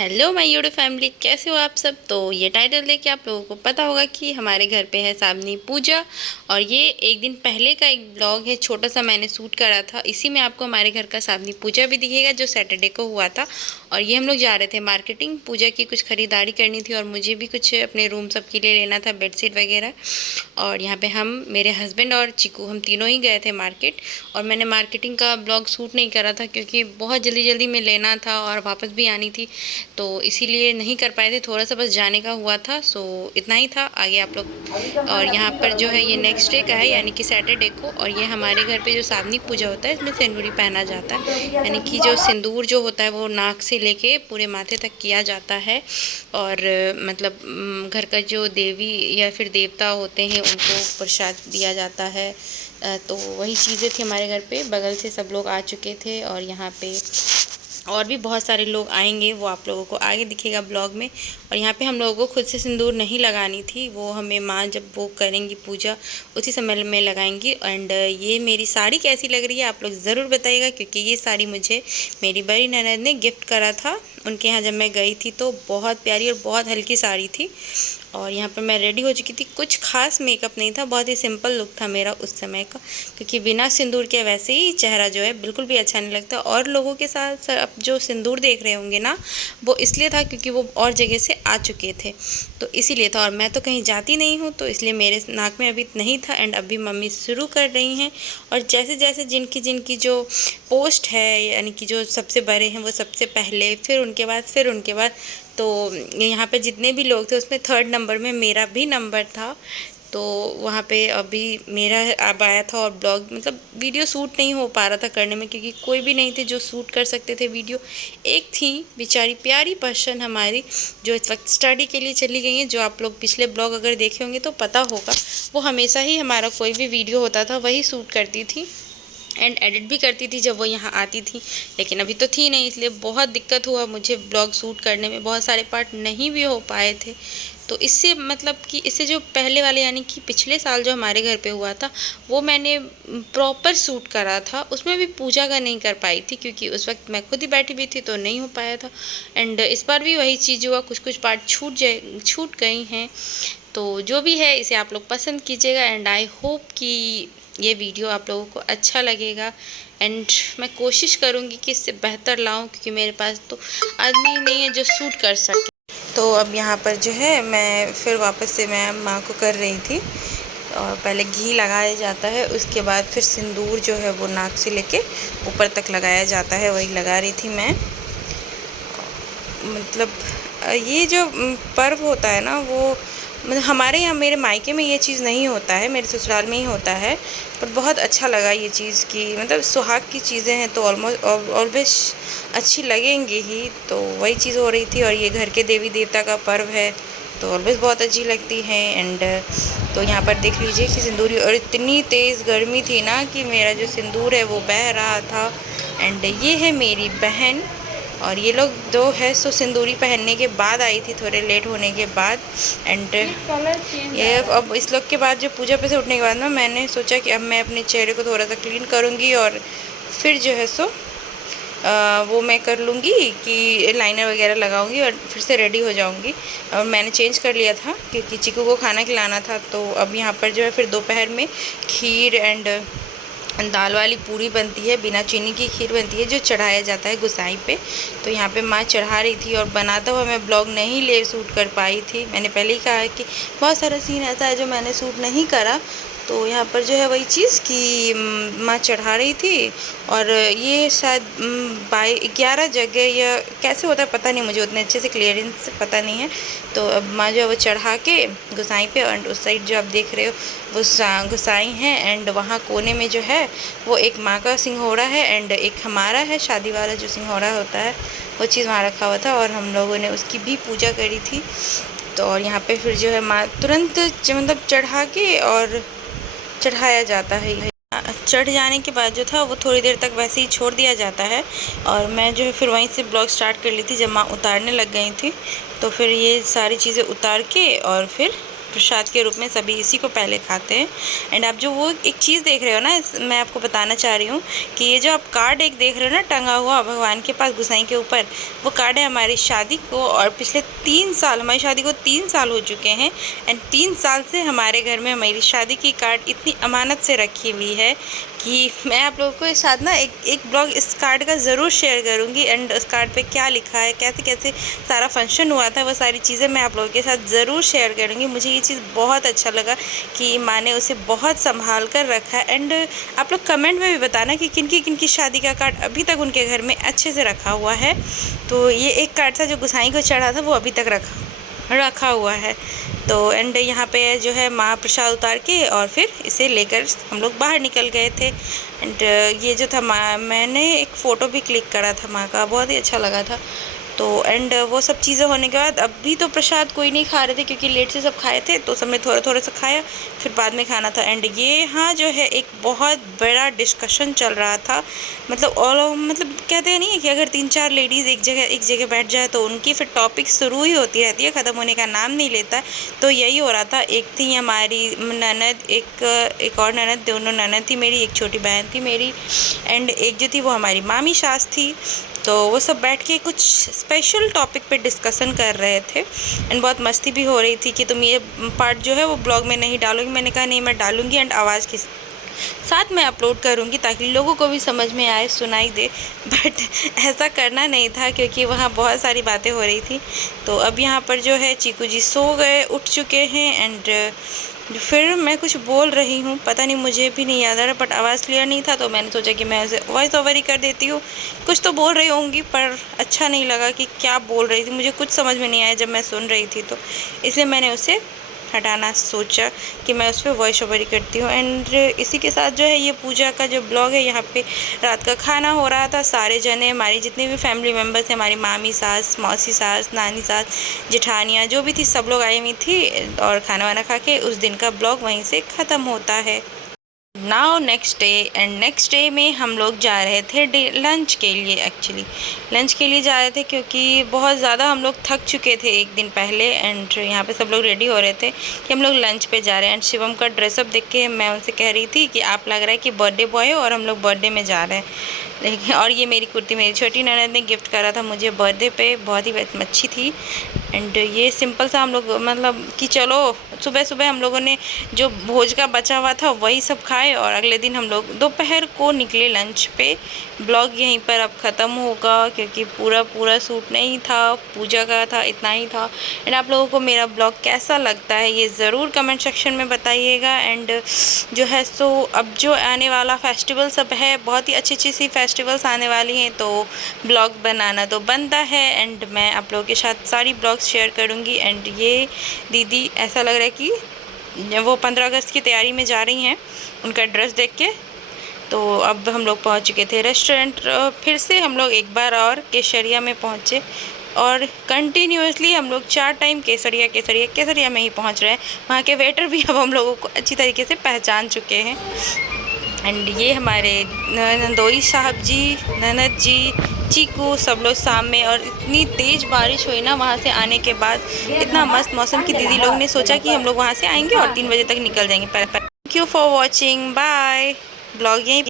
Hello my YouTube family, कैसे हो आप सब। तो ये टाइटल देख के आप लोगों को पता होगा कि हमारे घर पे है सावनी पूजा। और ये एक दिन पहले का एक ब्लॉग है, छोटा सा मैंने शूट करा था। इसी में आपको हमारे घर का सावनी पूजा भी दिखेगा जो सैटरडे को हुआ था। और ये हम लोग जा रहे थे मार्केटिंग, पूजा की कुछ ख़रीदारी करनी थी और मुझे भी कुछ अपने रूम सब के लिए लेना था, बेडशीट वगैरह। और यहाँ पे हम, मेरे हस्बैंड और चिकू, हम तीनों ही गए थे मार्केट। और मैंने मार्केटिंग का ब्लॉग शूट नहीं करा था क्योंकि बहुत जल्दी जल्दी में लेना था और वापस भी आनी थी, तो इसीलिए नहीं कर पाए थे। थोड़ा सा बस जाने का हुआ था, सो इतना ही था। आगे आप लोग। और यहाँ पर जो है ये नेक्स्ट डे का है, यानी कि सैटरडे को। और ये हमारे घर पे जो सावनी पूजा होता है, इसमें सिंदूरी पहना जाता है, यानी कि जो सिंदूर जो होता है वो नाक से लेके पूरे माथे तक किया जाता है। और मतलब घर का जो देवी या फिर देवता होते हैं उनको प्रसाद दिया जाता है। तो वही चीज़ें थी हमारे घर पे। बगल से सब लोग आ चुके थे और यहाँ पे और भी बहुत सारे लोग आएंगे, वो आप लोगों को आगे दिखेगा ब्लॉग में। और यहाँ पे हम लोगों को खुद से सिंदूर नहीं लगानी थी, वो हमें माँ जब वो करेंगी पूजा उसी समय में लगाएंगी। एंड ये मेरी साड़ी कैसी लग रही है आप लोग ज़रूर बताइएगा, क्योंकि ये साड़ी मुझे मेरी बड़ी ननद ने गिफ्ट करा था उनके यहाँ जब मैं गई थी। तो बहुत प्यारी और बहुत हल्की साड़ी थी। और यहाँ पर मैं रेडी हो चुकी थी, कुछ खास मेकअप नहीं था, बहुत ही सिंपल लुक था मेरा उस समय का, क्योंकि बिना सिंदूर के वैसे ही चेहरा जो है बिल्कुल भी अच्छा नहीं लगता। और लोगों के साथ अब जो सिंदूर देख रहे होंगे ना, वो इसलिए था क्योंकि वो और जगह से आ चुके थे, तो इसीलिए था। और मैं तो कहीं जाती नहीं हूँ, तो इसलिए मेरे नाक में अभी नहीं था। एंड अभी मम्मी शुरू कर रही हैं। और जैसे जैसे जिनकी जिनकी जो पोस्ट है, यानी कि जो सबसे बड़े हैं वो सबसे पहले, फिर उनके बाद तो यहाँ पे जितने भी लोग थे उसमें थर्ड नंबर में मेरा भी नंबर था। तो वहाँ पे अभी मेरा अब आया था। और ब्लॉग मतलब वीडियो शूट नहीं हो पा रहा था करने में, क्योंकि कोई भी नहीं थे जो शूट कर सकते थे वीडियो। एक थी बेचारी प्यारी पर्सन हमारी, जो इस वक्त स्टडी के लिए चली गई हैं, जो आप लोग पिछले ब्लॉग अगर देखे होंगे तो पता होगा। वो हमेशा ही हमारा कोई भी वीडियो होता था वही शूट करती थी एंड एडिट भी करती थी जब वो यहाँ आती थी। लेकिन अभी तो थी नहीं, इसलिए बहुत दिक्कत हुआ मुझे ब्लॉग शूट करने में, बहुत सारे पार्ट नहीं भी हो पाए थे। तो इससे मतलब कि इससे जो पहले वाले, यानी कि पिछले साल जो हमारे घर पे हुआ था, वो मैंने प्रॉपर शूट करा था। उसमें भी पूजा का नहीं कर पाई थी क्योंकि उस वक्त मैं खुद ही बैठी हुई थी, तो नहीं हो पाया था। एंड इस बार भी वही चीज़ हुआ, कुछ कुछ पार्ट छूट गई हैं। तो जो भी है इसे आप लोग पसंद कीजिएगा। एंड आई होप कि ये वीडियो आप लोगों को अच्छा लगेगा। एंड मैं कोशिश करूँगी कि इससे बेहतर लाऊं, क्योंकि मेरे पास तो आदमी नहीं है जो शूट कर सके। तो अब यहाँ पर जो है मैं फिर वापस से मैं माँ को कर रही थी। और पहले घी लगाया जाता है, उसके बाद फिर सिंदूर जो है वो नाक से लेके ऊपर तक लगाया जाता है, वही लगा रही थी मैं। मतलब ये जो पर्व होता है ना, वो मतलब हमारे यहाँ, मेरे मायके में ये चीज़ नहीं होता है, मेरे ससुराल में ही होता है। पर बहुत अच्छा लगा ये चीज़ की, मतलब सुहाग की चीज़ें हैं तो ऑलमोस्ट ऑलवेज अच्छी लगेंगी ही। तो वही चीज़ हो रही थी। और ये घर के देवी देवता का पर्व है तो ऑलवेज बहुत अच्छी लगती है। एंड तो यहाँ पर देख लीजिए कि सिंदूरी, और इतनी तेज़ गर्मी थी ना कि मेरा जो सिंदूर है वो बह रहा था। एंड ये है मेरी बहन, और ये लोग दो है सो सिंदूरी पहनने के बाद आई थी, थोड़े लेट होने के बाद। एंड ये अब इस लोग के बाद जो पूजा पे से उठने के बाद ना, मैंने सोचा कि अब मैं अपने चेहरे को थोड़ा सा क्लीन करूँगी और फिर जो है सो वो मैं कर लूँगी कि लाइनर वगैरह लगाऊंगी और फिर से रेडी हो जाऊंगी। और मैंने चेंज कर लिया था क्योंकि चिकू को खाना खिलाना था। तो अब यहाँ पर जो है फिर दोपहर में खीर एंड दाल वाली पूरी बनती है, बिना चीनी की खीर बनती है, जो चढ़ाया जाता है गोसाई पे। तो यहाँ पे माँ चढ़ा रही थी और बनाता हुआ मैं ब्लॉग नहीं ले शूट कर पाई थी। मैंने पहले ही कहा है कि बहुत सारा सीन ऐसा है जो मैंने शूट नहीं करा। तो यहाँ पर जो है वही चीज़ कि माँ चढ़ा रही थी। और ये शायद 11 जगह या कैसे होता है पता नहीं, मुझे उतने अच्छे से क्लियरेंस से पता नहीं है। तो अब माँ जो है वो चढ़ा के गोसाई पे, और उस साइड जो आप देख रहे हो वो गोसाई हैं। एंड वहाँ कोने में जो है वो एक माँ का सिंघोड़ा है एंड एक हमारा है शादी वाला जो सिंघोड़ा होता है, वो चीज़ वहाँ रखा हुआ था और हम लोगों ने उसकी भी पूजा करी थी। तो और यहाँ पे फिर जो है माँ तुरंत मतलब चढ़ा के और चढ़ाया जाता है। चढ़ जाने के बाद जो था वो थोड़ी देर तक वैसे ही छोड़ दिया जाता है। और मैं जो है फिर वहीं से ब्लॉग स्टार्ट कर ली थी जब माँ उतारने लग गई थी। तो फिर ये सारी चीज़ें उतार के और फिर प्रसाद के रूप में सभी इसी को पहले खाते हैं। एंड आप जो वो एक चीज़ देख रहे हो ना, मैं आपको बताना चाह रही हूँ कि ये जो आप कार्ड एक देख रहे हो ना टंगा हुआ भगवान के पास गोसाई के ऊपर, वो कार्ड है हमारी शादी को। और पिछले 3 साल, हमारी शादी को 3 साल हो चुके हैं एंड 3 साल से हमारे घर में हमारी शादी की कार्ड इतनी अमानत से रखी हुई है कि मैं आप लोगों को इस साथ ना एक ब्लॉग इस कार्ड का ज़रूर शेयर करूँगी। एंड उस कार्ड पे क्या लिखा है, कैसे कैसे सारा फंक्शन हुआ था, वो सारी चीज़ें मैं आप लोगों के साथ ज़रूर शेयर करूँगी। मुझे ये चीज़ बहुत अच्छा लगा कि माँ ने उसे बहुत संभाल कर रखा है। एंड आप लोग कमेंट में भी बताना कि किन की शादी का कार्ड अभी तक उनके घर में अच्छे से रखा हुआ है। तो ये एक कार्ड था जो गोसाई को चढ़ा था, वो अभी तक रखा हुआ है। तो एंड यहाँ पे जो है माँ प्रसाद उतार के और फिर इसे लेकर हम लोग बाहर निकल गए थे। एंड ये जो था माँ, मैंने एक फ़ोटो भी क्लिक करा था माँ का, बहुत ही अच्छा लगा था। तो एंड वो सब चीज़ें होने के बाद अभी तो प्रसाद कोई नहीं खा रहे थे क्योंकि लेट से सब खाए थे, तो सबने थोड़ा थोड़ा सा खाया, फिर बाद में खाना था। एंड ये यहाँ जो है एक बहुत बड़ा डिस्कशन चल रहा था, मतलब कहते हैं नहीं है कि अगर 3-4 लेडीज़ एक जगह बैठ जाए तो उनकी फिर टॉपिक शुरू ही होती रहती है, ख़त्म होने का नाम नहीं लेता। तो यही हो रहा था। एक थी हमारी ननद, एक और ननद, दोनों ननद थी मेरी, एक छोटी बहन थी मेरी, एंड एक जो थी वो हमारी मामी सास थी। तो वो सब बैठ के कुछ स्पेशल टॉपिक पे डिस्कशन कर रहे थे एंड बहुत मस्ती भी हो रही थी कि तुम ये पार्ट जो है वो ब्लॉग में नहीं डालोगी। मैंने कहा नहीं, मैं डालूँगी एंड आवाज़ के साथ में अपलोड करूँगी ताकि लोगों को भी समझ में आए, सुनाई दे। बट ऐसा करना नहीं था क्योंकि वहाँ बहुत सारी बातें हो रही थी। तो अब यहाँ पर जो है चीकू जी सो गए, उठ चुके हैं। एंड फिर मैं कुछ बोल रही हूँ, पता नहीं, मुझे भी नहीं याद आ रहा, बट आवाज़ क्लियर नहीं था तो मैंने सोचा कि मैं उसे वॉइस ओवर ही कर देती हूँ। कुछ तो बोल रही होंगी पर अच्छा नहीं लगा कि क्या बोल रही थी, मुझे कुछ समझ में नहीं आया जब मैं सुन रही थी, तो इसलिए मैंने उसे हटाना सोचा कि मैं उस पर वॉइस ओवर ही करती हूँ। एंड इसी के साथ जो है ये पूजा का जो ब्लॉग है, यहाँ पे रात का खाना हो रहा था। सारे जने, हमारी जितने भी फैमिली मेम्बर्स हैं, हमारी मामी सास, मौसी सास, नानी सास, जेठानियाँ जो भी थी, सब लोग आई हुई थी और खाना वाना खा के उस दिन का ब्लॉग वहीं से ख़त्म होता है। Now next day, and next day में हम लोग जा रहे थे लंच के लिए। एक्चुअली लंच के लिए जा रहे थे क्योंकि बहुत ज़्यादा हम लोग थक चुके थे एक दिन पहले। एंड यहाँ पे सब लोग रेडी हो रहे थे कि हम लोग लंच पे जा रहे हैं। एंड शिवम का ड्रेसअप देख के मैं उनसे कह रही थी कि आप लग रहा है कि बर्थडे बॉय हो और हम लोग बर्थडे में जा रहे हैं। लेकिन और ये मेरी कुर्ती मेरी छोटी ननद ने गिफ्ट करा था मुझे बर्थडे पे, बहुत ही अच्छी थी। एंड ये सिंपल सा हम लोग, मतलब कि चलो सुबह सुबह हम लोगों ने जो भोज का बचा हुआ था वही सब खाए और अगले दिन हम लोग दोपहर को निकले लंच पे। ब्लॉग यहीं पर अब ख़त्म होगा क्योंकि पूरा शूट नहीं था, पूजा का था, इतना ही था। एंड आप लोगों को मेरा ब्लॉग कैसा लगता है ये ज़रूर कमेंट सेक्शन में बताइएगा। एंड जो है सो अब जो आने वाला फेस्टिवल सब है, बहुत ही अच्छी सी फेस्टिवल्स आने वाली हैं, तो ब्लॉग बनाना तो बनता है। एंड मैं आप लोगों के साथ सारी ब्लॉग्स शेयर करूँगी। एंड ये दीदी ऐसा लग रहा है कि वो 15 अगस्त की तैयारी में जा रही हैं, उनका ड्रेस देख के। तो अब हम लोग पहुंच चुके थे रेस्टोरेंट। फिर से हम लोग एक बार और केसरिया में पहुंचे और कंटिन्यूसली हम लोग 4 टाइम केसरिया में ही पहुंच रहे हैं। वहाँ के वेटर भी अब हम लोगों को अच्छी तरीके से पहचान चुके हैं। एंड ये हमारे नंदोई साहब जी, ननद जी, चीकू, सब लोग सामने। और इतनी तेज़ बारिश हुई ना वहाँ से आने के बाद, इतना मस्त मौसम कि दीदी लोग ने सोचा कि हम लोग वहाँ से आएंगे और 3 बजे तक निकल जाएंगे। Thank you for watching, bye. Blog यहीं